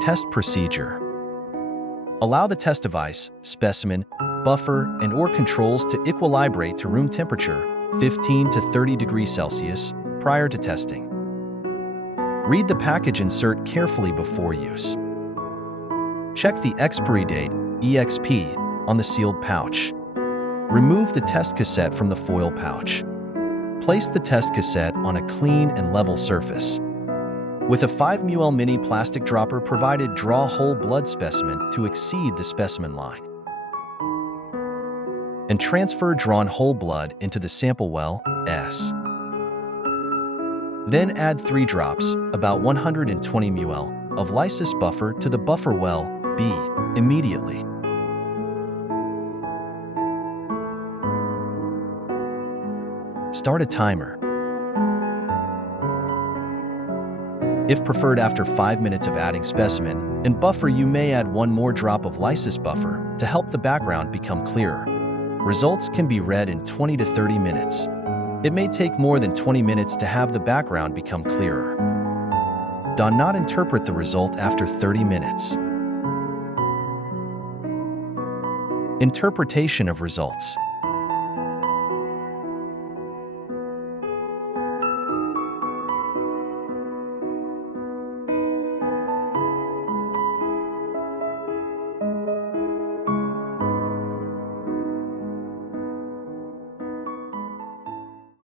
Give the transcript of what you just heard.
Test procedure. Allow the test device, specimen, buffer, and/or controls to equilibrate to room temperature, 15 to 30 degrees Celsius, prior to testing. Read the package insert carefully before use. Check the expiry date, EXP, on the sealed pouch. Remove the test cassette from the foil pouch. Place the test cassette on a clean and level surface. With a 5 ml mini plastic dropper provided, draw whole blood specimen to exceed the specimen line. And transfer drawn whole blood into the sample well, S. Then add 3 drops, about 120 ml, of lysis buffer to the buffer well, B, immediately. Start a timer. If preferred, after 5 minutes of adding specimen and buffer, you may add 1 more drop of lysis buffer to help the background become clearer. Results can be read in 20 to 30 minutes. It may take more than 20 minutes to have the background become clearer. Do not interpret the result after 30 minutes. Interpretation of results.